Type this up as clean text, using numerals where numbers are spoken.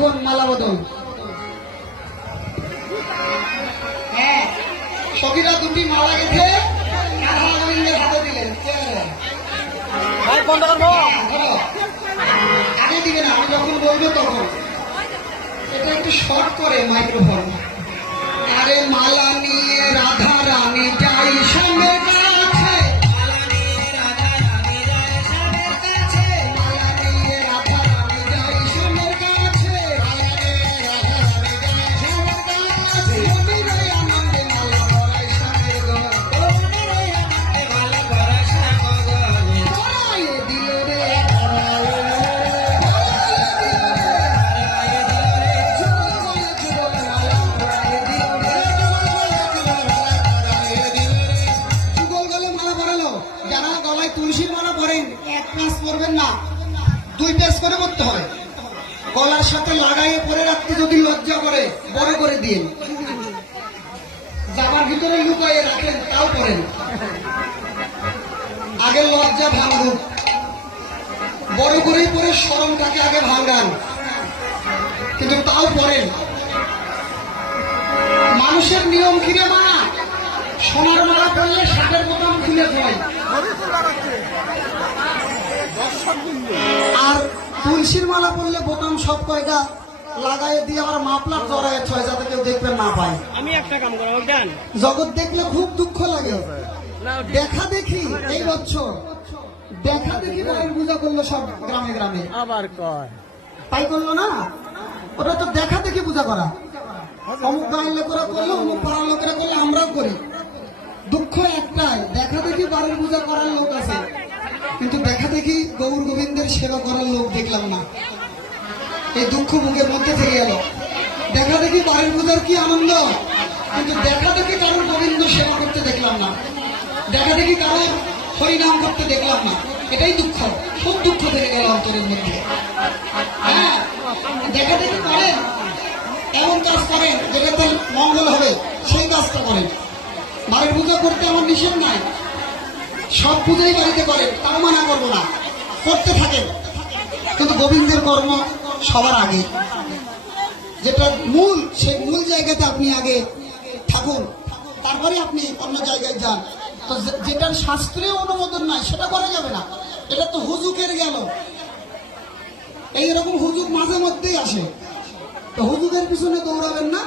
এখন মালা বদল। হ্যাঁ, সখীরা দুটি মালা গেঁথে রাধা গোবিন্দের হাতে দিলেন। আগে দিবে না, আমি যখন বলবো তখন। এটা একটু শর্ট করে মাইক্রোফোন। আরে মালা নিয়ে রাধা রানী যাই স্বামীর কাছে, মালা নিয়ে রাধা রানী যাই স্বামীর কাছে, মালা নিয়ে রাধা রানী যাই স্বামীর কাছে, মালা নিয়ে রাধা রানী যাই স্বামীর কাছে, মনিরে আনন্দে মালা পরাই স্বামীর গো, মনিরে আনন্দে মালা পরাই স্বামীর গো, পরাইয়ে দিল রে তুলসীর মালা পরেন, এক পেঁচ করবেন না, দুই পেঁচ করে করতে হয়। গলার সাথে লাগাইয়ে পরে রাখতে যদি লজ্জা করে বড় করে দিন, জামার ভিতরে লুকাইয়ে রাখেন তাও করেন। আগে লজ্জা ভাঙুন, বড় করেই পরে শরমটাকে আগে ভাঙান, কিন্তু তাও পরেন। মানুষের নিয়ম কিনে মানা, সোনার মালা পরলে ষাটের বোতাম খুলে হয়, আর তুলসীর মালা পরলে বোতাম সব কয়টা লাগাই দিয়ে আবার মাপলার জড়ায় ছয়, যাতে কেউ দেখতে না পায়। আমি একটা কাম করব, জগৎ দেখলে খুব দুঃখ লাগে। দেখা দেখি এই বছর দেখা দেখি বাড়ির পূজা করলো সব গ্রামে গ্রামে, আবার কয় তাই করলো না? ওটা তো দেখা দেখি পূজা করা। অমুক গাঁয়ের লোকেরা করলো, অমুক পাড়ার লোকেরা করলে আমরাও করি। দুঃখ একটাই, দেখা দেখি বাড়ির পূজা করার লোক আছে, কিন্তু দেখা দেখি গৌর গোবিন্দের সেবা করার লোক দেখলাম না। এই দুঃখ বুকের মধ্যে থেকে গেল। দেখা দেখি বাড়ির পূজার কি আনন্দ, কিন্তু দেখা দেখি কারোর গোবিন্দ সেবা করতে দেখলাম না, দেখা দেখি কারোর হরিনাম করতে দেখলাম না। এটাই দুঃখ, খুব দুঃখ থেকে গেল অন্তরের মধ্যে। হ্যাঁ, দেখা দেখি করেন, এমন কাজ করেন যেটাতে মঙ্গল হবে, সেই কাজটা করেন। বাড়ির পূজা করতে আমার নিষেধ নাই, সব পূজাই বাড়িতে করেন, তাও মানা করবো না, করতে থাকেন, কিন্তু গোবিন্দের কর্ম সবার আগে। যেটা মূল, সেই মূল জায়গাতে আপনি আগে থাকুন, তারপরে আপনি অন্য জায়গায় যান। তো যেটার শাস্ত্রীয় অনুমোদন নাই সেটা করা যাবে না, এটা তো হুজুকের গেল। এইরকম হুজুক মাঝে মধ্যেই আসে, তো হুজুকের পিছনে দৌড়াবেন না।